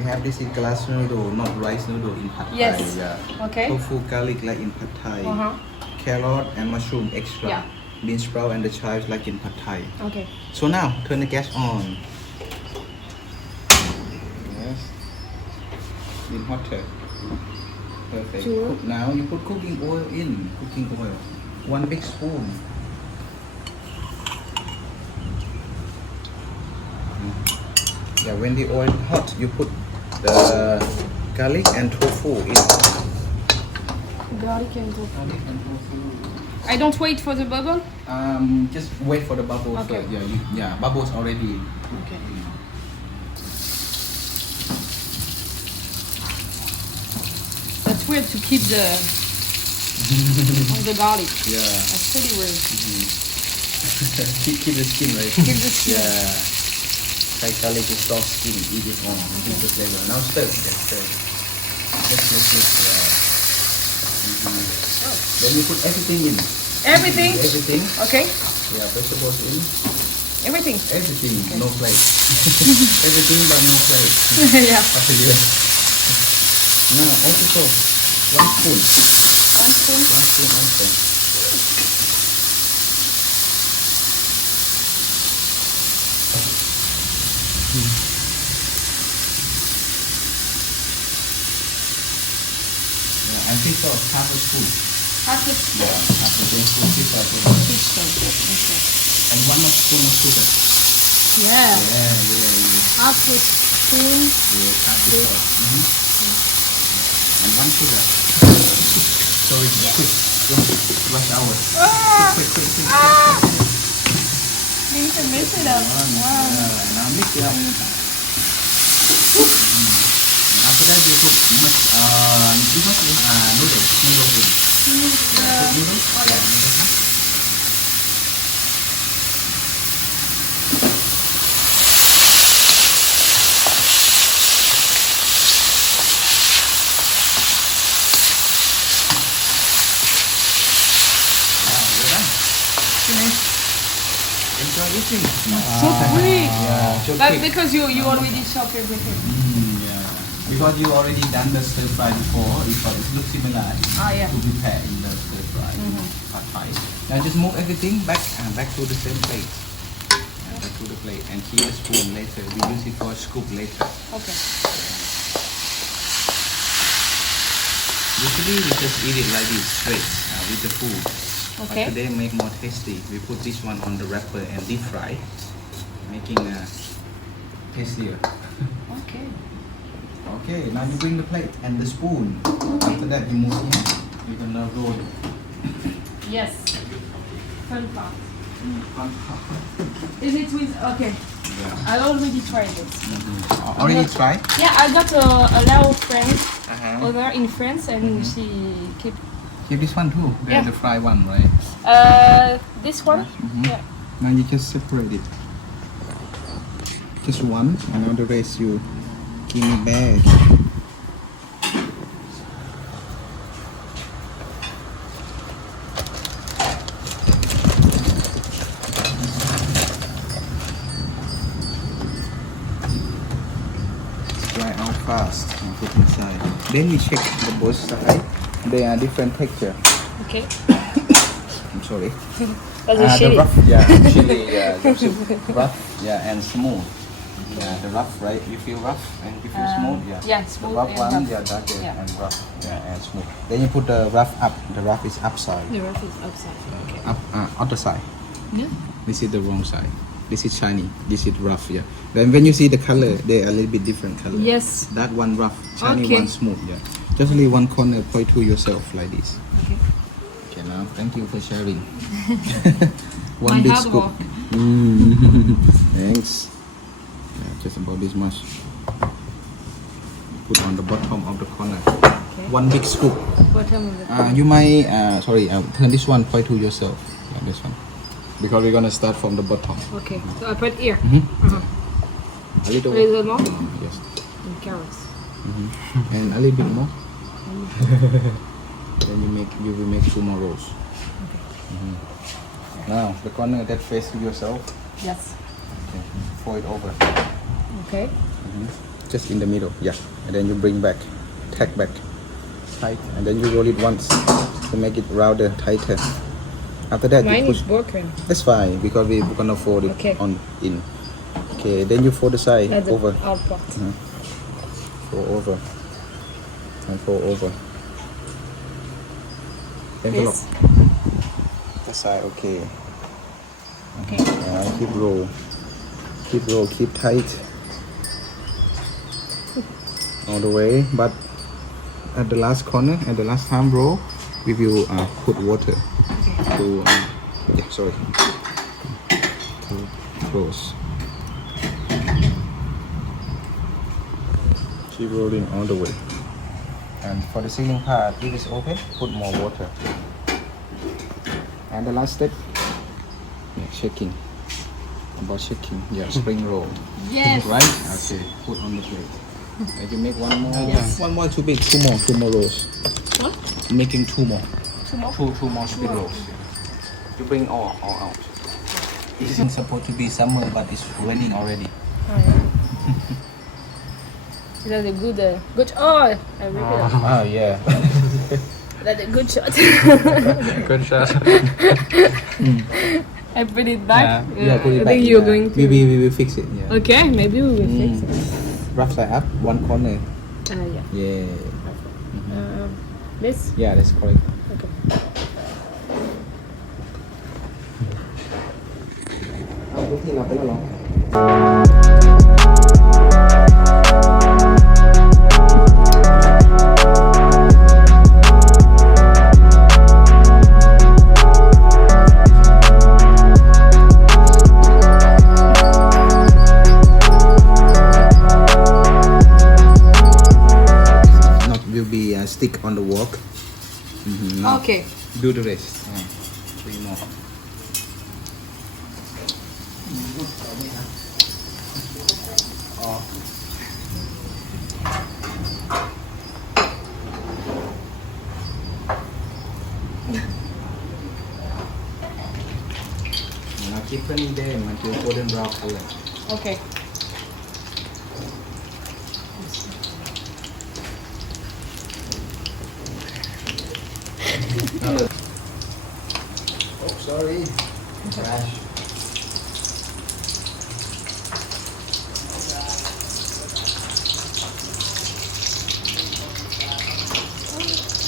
You have this in glass noodle, not rice noodle in pad Thai. Yes. Yeah. Okay. Tofu garlic like in pad Thai. Carrot and mushroom extra. Yeah. Bean sprout and the chives like in pad Thai. Okay. So now turn the gas on. Yes. In hotter. Perfect. Sure. Cook now you put cooking oil in. Cooking oil. 1 big spoon. Yeah, when the oil hot, you put the garlic and tofu in. Garlic and tofu. Garlic and tofu. I don't wait for the bubble. Just wait for the bubbles. Okay. First. Yeah, bubbles already. Okay. That's weird to keep the on the garlic. Yeah. That's pretty weird. keep the skin, right? Keep the skin. Yeah. Thai garlic is soft skin. Eat it on. Keep the flavor. Now stir. Yes, stir. Yes. Then you put everything in. Everything. Everything. Okay. Yeah, vegetables in. Everything. Everything. Okay. No plate. Everything but no plate. Yeah. Now also 1 spoon. 1 spoon. 1 spoon also. Yeah, and fish sauce, half a spoon. Half a spoon. Yeah, half a teaspoon fish sauce. Fish sauce. Okay. And 1 more spoon of sugar. Yeah. Yeah. Half a spoon. Yeah, half a sauce. And 1 sugar. So it's quick. Rush hour. Quick. You can mix it up. Wow. Now mix it up. After that you put noodles in. Noodles? Oh yeah. We're done. Finished. Enjoy eating. So quick. Yeah, so But quick. because you already chop everything. Yeah. Because you already done the stir fry before, it looks similar Yeah. to prepare in the stir fry. Pad Thai. Now just move everything back to the same plate. Back to the plate and keep a spoon later. We use it for a scoop later. Okay. Usually we just eat it like this straight with the food. Okay. But today make more tasty. We put this one on the wrapper and deep fry, making tastier. Okay. Okay, now you bring the plate and the spoon. After that you move in. You're gonna roll it. Yes. Fun part. Is it with? Okay. Yeah. I already tried it. Already tried? Yeah, I got a Lao friend Uh-huh. over in France, and she keep Keep this one too. Yeah. The fried one, right? this one. Yeah. Now you just separate it. Just one, and now the rest you give me back. Dry out fast and put inside. Then we check the both side. They are different texture. Okay. I'm sorry. That's a The chili. rough, yeah, chili, yeah, rough, yeah, and smooth. Yeah, the rough, right? You feel rough and you feel smooth, yeah. Yeah, The smooth rough and one, rough. yeah, darker Yeah. and rough, yeah, and smooth. Then you put the rough up. The rough is upside, The rough is upside. Okay. up, other side. Yeah. This is the wrong side. This is shiny. This is rough, yeah. Then when you see the color, they are a little bit different color. Yes. That one rough, shiny Okay. one smooth, yeah. Just leave one corner, point to yourself like this. Okay. Okay, now thank you for sharing. My One big hard scoop. work. Thanks. Yeah, just about this much. Put on the bottom of the corner. Okay. One big scoop. Bottom of the. You might, turn this one point to yourself. Like this one. Because we're gonna start from the bottom. Okay. So I put here. A little. A little more. Yes. And carrots. And a little bit more. Then you will make 2 more rows. Now the corner that face to yourself. Yes. Okay. Fold it over. Okay. just in the middle, yeah. And then you bring back, tack back, tight, and then you roll it once to make it rounder, tighter. After that, Mine you push. is broken. That's fine because we're gonna fold it Okay. on in. Okay, then you fold the side That's the over, out part. fold over, and fold over. Envelope. This. The side, okay. Okay. Keep roll, keep tight all the way. But at the last corner, at the last time roll, we will put water to to close. Keep rolling all the way. And for the sealing part, if it's open, put more water. And the last step, shaking. About shaking, spring roll. Yes. Right? Okay, put on the plate. And you make one more. Yes. One more too big. Two more rolls. What? Making two more. Two more? Two more spring rolls. You bring all out. This is supposed to be summer, but it's raining already. Oh, yeah. That's a good. Oh, I make it. Oh yeah. That's a good shot. Good shot. I put it back. Put it I back. think you're going to. We will fix it. Yeah. Okay, maybe we will fix it. Rough side up, one corner. Yeah. Yeah. This. Yeah, that's correct. Okay. Will be stick on the wok. Now Okay. do the rest. Three more. Now keep turning them until golden brown color. Okay. Oh, sorry. Trash.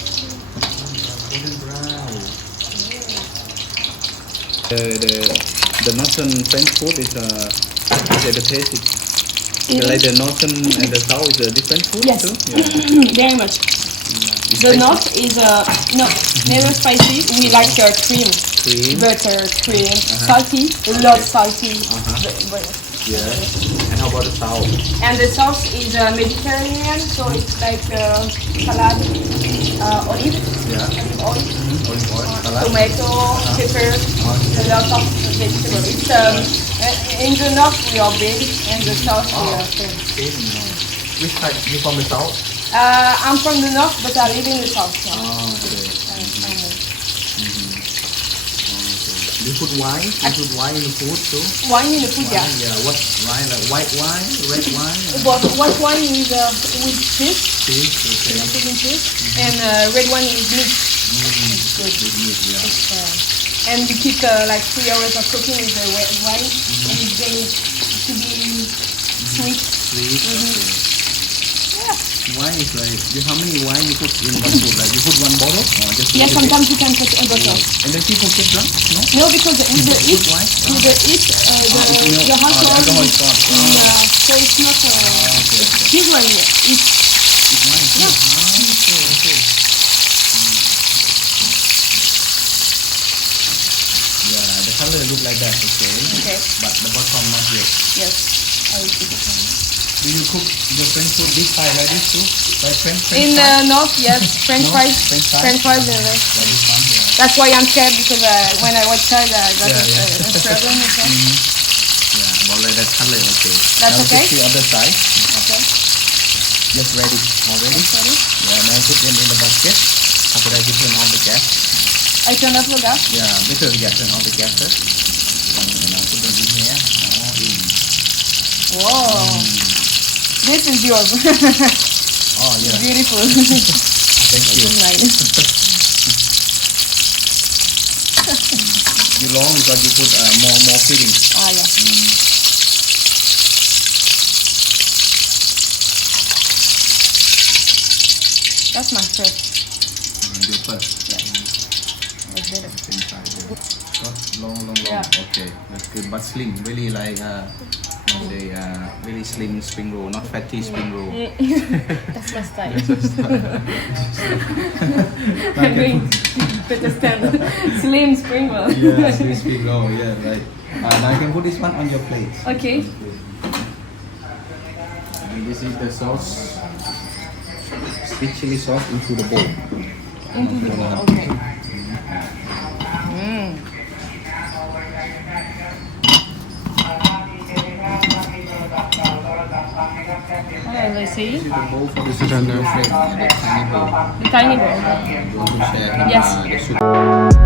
Golden brown. The northern French food is the taste. Like the northern and the south is a different food Yes. too. Yeah. Very much. It's The spicy. north is no, never spicy. We like cream, Cream. butter, cream, salty. A lot salty. Yeah. And how about the south? And the sauce is Mediterranean, so it's like salad, olive, Yeah. olive, Olive oil, salad. tomato, pepper, a lot of vegetables. It's in the north we are big, and the south we are thin. Which side? You from the south? I'm from the north, but I live in the south. Yeah. Okay. You put wine? You put wine in the food too? Wine in the food, yeah. Yeah. What wine? Like white wine, red wine? But white wine with fish, Fish. Okay. fish, and red wine is meat. It's good. With meat, yeah. And we keep like 3 hours of cooking with the red wine, and it's going to be sweet. Sweet. Okay. Yeah. Wine is like how many wine you put in one food? Like you put one bottle or just Yeah, a little sometimes you can put a bottle. bit? And then people get drunk? No. No, because with the heat, wine? with the heat, the alcohol alcohol is is gone. so it's not okay. different. It's It's wine. Yeah. Okay. Yeah, the color look like that. Okay. okay. But the bottom not yet. Yes, I will put it on. Do you cook the French food this side like this too? Like French In fries? the north, yes, French No? fries. French fries? French fries. Like this one, yeah. That's why I'm scared because when I was child, I got Yeah, yeah. a problem with that. Yeah, about like that color, okay. That's now okay? Take the other side. Okay. Just ready already. Sorry. Yeah, now put them in the basket. After that you turn on the gas. I turn off the gas. Yeah, because you turn on the gas first. And now put them in here. All in. Whoa. This is yours. Oh yeah. Beautiful. Thank you. Nice. You long because you put more filling. Ah, yeah. That's my first. Your first. Yeah. That's better. Inside. Long. Yeah. Okay, that's good. But slim, really like say really slim spring roll, not fatty spring roll. That's my style. I'm going to the standard. Slim spring roll. Yeah, slim spring roll. Yeah, right. Now I can put this one on your plate. Okay. And this is the sauce. Sweet chili sauce into the bowl. Into the bowl. Okay. Okay, let's see. This is the bowl for This is under. the tiny bowl. The tiny bowl. You want to share Yes. the soup.